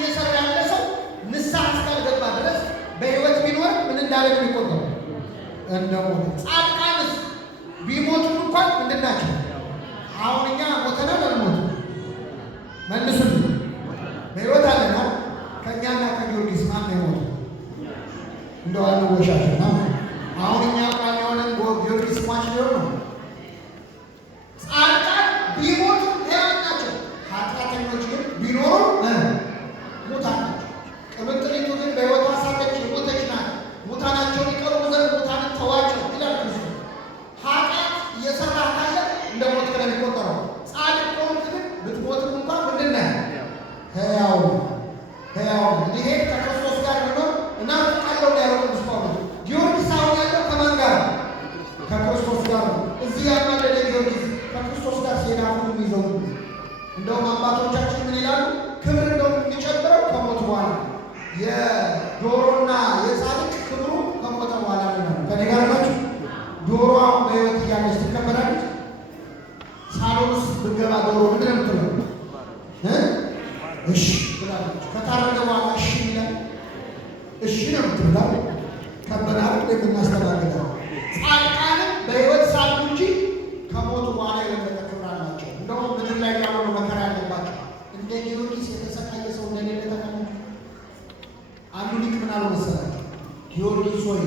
እየሰራ ያለ ሰው ንስሐ እስካልገባ ድረስ በሕይወት ቢኖር ምን እንዳለ ነው የሚቆጠረው? እንደሞተ። ጻድቃንስ ቢሞቱም እንኳን ምንድን ናቸው? አሁን እኛ ሞተናል አልሞትም? መልሱልኝ። በሕይወት አለና ከእኛና ከጊዮርጊስ ማን ነው የሞተው? እንደው አንወሻሽና አሁን እኛ ቃል የሆነን ጊዮርጊስ ሟች ሊሆን ነው። ጻድቃን ቢሞቱ ሕያዋን ናቸው። ኃጢአተኞች ግን ቢኖሩ ሙታን ናቸው። ቅምጥሊቱ ግን በሕይወቷ ሳለች የሞተች ናት። ሙታናቸውን ይቀብሩ ዘንድ ሙታንን ተዋቸው ይላል ክርስቶስ። ኃጢአት እየሰራ ካለ እንደ ሞት ነው የሚቆጠረው። ጻድቅ ከሆንክ ግን ብትሞትም እንኳን ምንድን ነህ? ሕያው ሕያው። ይሄ ከክርስቶስ ጋር ቢኖር እናፍቃለሁ ያለው ቅዱስ ጳውሎስ። ጊዮርጊስ አሁን ያለው ከማን ጋር? ከክርስቶስ ጋር ነው። እዚህ ያማለደ ጊዮርጊስ ከክርስቶስ ጋር ሲሄድ አሁንም ይዘው እንደውም አባቶቻችን ምን ይላሉ? ክብር እንደውም የሚጨምረው ከሞት በኋላ የዶሮና የጻድቅ ክብሩ ከሞተ በኋላ ነው። ከኔ ጋር ናችሁ? ዶሮ አሁን በሕይወት እያለች ትከበራለች። ሳሎን ውስጥ ብትገባ ዶሮ ምንድን ነው የምትለው? እሺ ብላለች። ከታረደ በኋላ እሺ ይላል። እሺ ነው የምትለው። ከበናል የምናስተናግደው። ጻድቃንም በሕይወት ሳሉ እንጂ ከሞቱ በኋላ የበለጠ ክብር አላቸው። እንደውም ምድር ላይ ያሉ መከራ ያለባቸው እንደ ጊዮርጊስ የተሰቃየ ሰው እንደሌለ ተቀመጡ። አንዱ ሊቅ ምን አለው መሰላቸው? ጊዮርጊስ ሆይ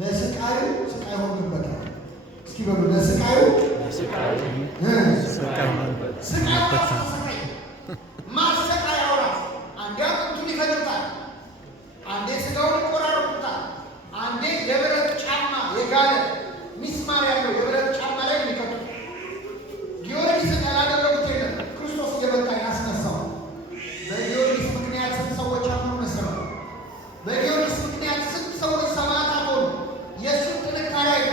ለስቃዩ ስቃይ ሆንበታል። እስኪ በሉ ለስቃዩ ስቃይ ማሰቃያው ራሱ አንዴ አጥንቱን ይፈጩታል፣ አንዴ ስጋውን ይቆራረጡታል፣ አንዴ የብረት ጫማ የጋለ ሚስማር ያለው የብረት ጫማ ላይ የሚከቱ ጊዮርጊስን ያላደረጉት የለም። ክርስቶስ እየመጣ ያስነሳው። በጊዮርጊስ ምክንያት ስንት ሰዎች አምኑ መሰለው? በጊዮርጊስ ምክንያት ስንት ሰዎች ሰማዕታት ሆኑ? የእሱን ጥንካሬ አይቶ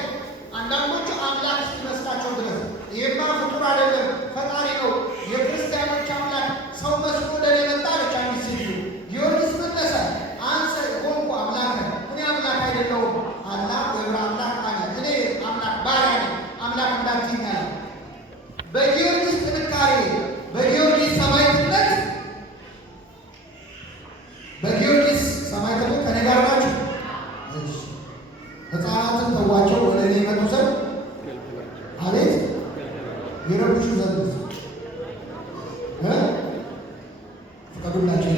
አንዳንዶቹ አምላክ እስኪመስላቸው ድረስ ይህማ ፍጡር አይደለም ፈጣሪ ነው፣ የክርስቲያኖች አምላክ ሰው መስሎ ወደ እኔ መጣ አለች አንዲት ሴት። ጊዮርጊስ መለሰ፣ አንተ ሆንኩ አምላክ እኔ አምላክ አይደለሁም። አላህ ገብረ አምላክ አለ፣ እኔ አምላክ ባሪያ ነኝ፣ አምላክ እንዳትይኝ አለ። በጊዮርጊስ ጥንካሬ፣ በጊዮርጊስ ሰማዕትነት፣ በጊዮርጊስ ሰማዕትነት ከኔ ጋር ናችሁ? ሕፃናትን ተዋቸው ወደ እኔ ይመጡ ዘንድ አቤት ይረብሹ ዘንድ ፍቀዱላቸው፣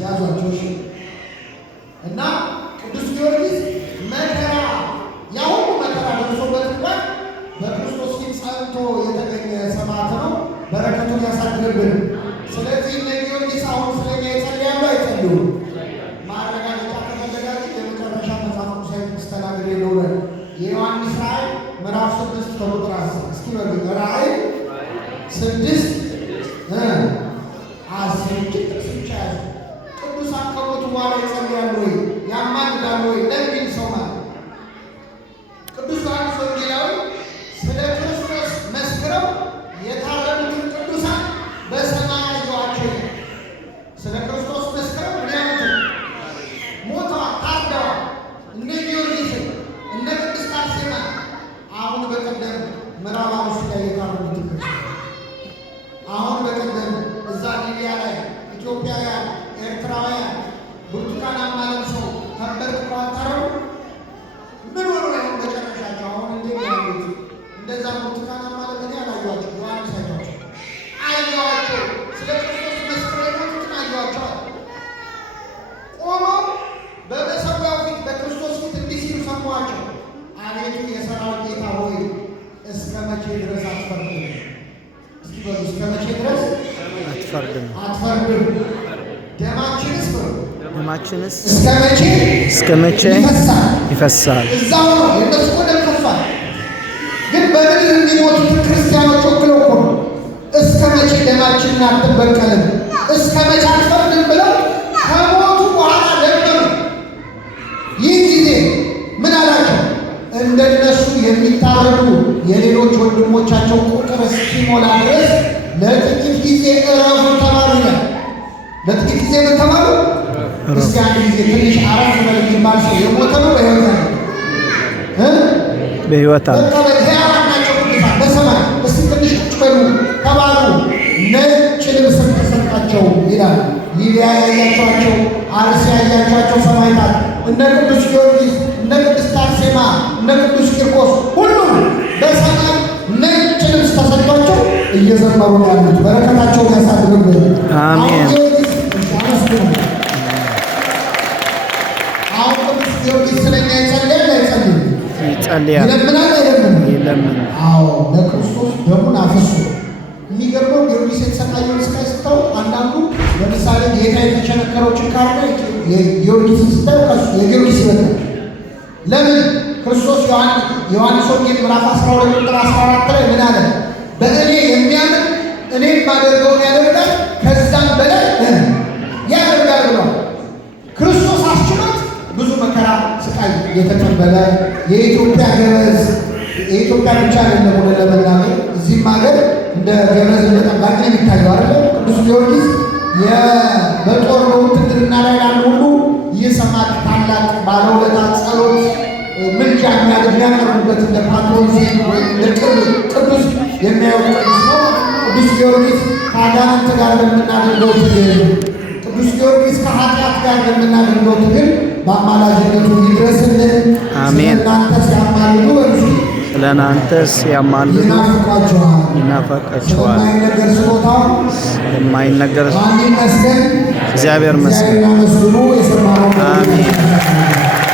ያዟቸው። እሺ እና ቅዱስ ጊዮርጊስ መከራ ያ ሁሉ መከራ ደርሶበት እንኳን በክርስቶስ ፊት ጸንቶ የተገኘ ሰማዕት ነው። በረከቱን ያሳድርብን። ስለዚህ እነ ጊዮርጊስ አሁን ስለኛ ይጸልያሉ አይጸልዩም? ማረጋገጫ ከፈለጋችሁ የመጨረሻ መጽሐፍ ቅዱሳዊ ተናግሬ ነው። የዮሐንስ ራእይ ምዕራፍ 6 ከቁጥር 10 እስኪ በሉ። ራእይ 6 ብቻ ያዙ። ቅዱሳን ከሞቱ በኋላ ይጸልያሉ ወይ ያማልዳሉ ወይ ለሚል ሰው ማለት ቅዱስ ዮሐንስ ወንጌላዊ ስለ ክርስቶስ መስክረው የታረዱትን ቅዱሳን በሰማይ አየኋቸው። ስለ ክርስቶስ መስክረው ምን ያሉት ሞተዋል፣ ታርደዋል። እነ ጊዮርጊስን እነ ቅድስት አርሴማ አሁን በቀደም ምዕራብ አርሲ ላይ የታረዱትን አሁን በቀደም እዛ ሊቢያ ላይ ኢትዮጵያውያን ኤርትራውያን ብርቱካናማ ለብሰው ተንበርክከው ታረዱ። ምን ሆኖ ነው መጨረሻቸው? አሁን እንዴት ያሉት እንደዛ ብርቱካናማ ለምን ያላዩዋቸው? ዮሐንስ አየኋቸው። ስለ ክርስቶስ መስክረው የሞቱትን አየኋቸው። ቆመው በመሠዊያው ፊት በክርስቶስ ፊት እንዲህ ሲሉ ሰማኋቸው። አቤቱ የሠራዊት ጌታ ሆይ እስከ መቼ ድረስ አትፈርድም? እስኪ በሉ እስከ መቼ ድረስ አትፈርድም? ደማችንስ እስከ መቼ ይፈሳል? እዛው ነው የእነሱ ደም ፈሷል። ግን በምድር የሚሞቱትን ክርስቲያኖች ወክለው እኮ ነው እስከ መቼ ደማችንን አትበቀልም፣ እስከ መቼ አትፈርድም ብለው ከሞቱ በኋላ ደገሙ። ይህ ጊዜ ምን አላቸው? እንደነሱ የሚታረዱ የሌሎች ወንድሞቻቸው ቁጥር እስኪሞላ ድረስ ለጥቂት ጊዜ እረፉ ተባሉ ይላል። ለጥቂት ጊዜ ምን ተባሉ? እስኪ አንድ ጊዜ ትንሽ አረፍ በል የሚባል ሰው የሞተ ነው በሕይወት ነው? በሕይወት አለ። ሕያዋን ናቸው ቅዱሳን በሰማይ። እስኪ ትንሽ ቁጭ በሉ ተባሉ። ነጭ ልብስ ተሰጣቸው ይላል። ሊቢያ ያያቸዋቸው፣ አርሲ ያያቸዋቸው ሰማዕታት እነ ቅዱስ ጊዮርጊስ፣ እነ ቅድስት አርሴማ፣ እነ ቅዱስ ቂርቆስ ሁሉም በሰማይ ነጭ ልብስ ተሰጥቷቸው እየዘመሩ ያሉት በረከታቸውን ያሳድርብን። አሜን። አሁን ቅዱስ ጊዮርጊስ ስለኛ ይጸልያል አይጸልይም? ይጸልያል። ይለምናል አይለምንም? ይለምን። አዎ ለክርስቶስ ደሙን አፍሶ የሚገርመው ጊዮርጊስ የተሰቃየውን ስቃይ ስታው አንዳንዱ ለምሳሌ ጌታ የተቸነከረው ችንካር ላይ ጊዮርጊስን ስታዩ ከሱ የጊዮርጊስ ይበልጣል። ለምን? ክርስቶስ ዮሐንስ ወንጌል ምዕራፍ 12 ቁጥር 14 ላይ ምን አለ? በእኔ የሚያምን እኔ የማደርገውን ያደርጋል ከዛም በላይ ያደርጋል ብሏል። ክርስቶስ አስችሎት ብዙ መከራ ስቃይ የተቀበለ የኢትዮጵያ ገበዝ የኢትዮጵያ ብቻ አይደለም ወደ ለመናገር እዚህም ሀገር እንደ ገበዝ እንደ ጠባቂ ነው የሚታየው አይደለም። ቅዱስ ጊዮርጊስ በጦር በውትድርና ላይ ላሉ ሁሉ ይህ ሰማዕት ታላቅ ባለውለታ ጸሎት ምልጃ የሚያቀርቡበት እንደ ፓትሮን ወይም እንደ ቅዱስ የሚያዩት ቅዱስ ነው። ቅዱስ ጊዮርጊስ ከአጋንንት ጋር በምናደርገው ትግል፣ ቅዱስ ጊዮርጊስ ከኃጢአት ጋር በምናደርገው ትግል በአማላጅነቱ ይድረስልን። አሜን። እናንተ ሲያማልዱ በዚህ ስለ እናንተስ ያማልዱ ይናፈቃቸዋል። የማይነገር ስጦታው የማይነገር ማን ይመስገን? እግዚአብሔር ይመስገን። እግዚአብሔር ይመስገን። የሰማነው አሜን።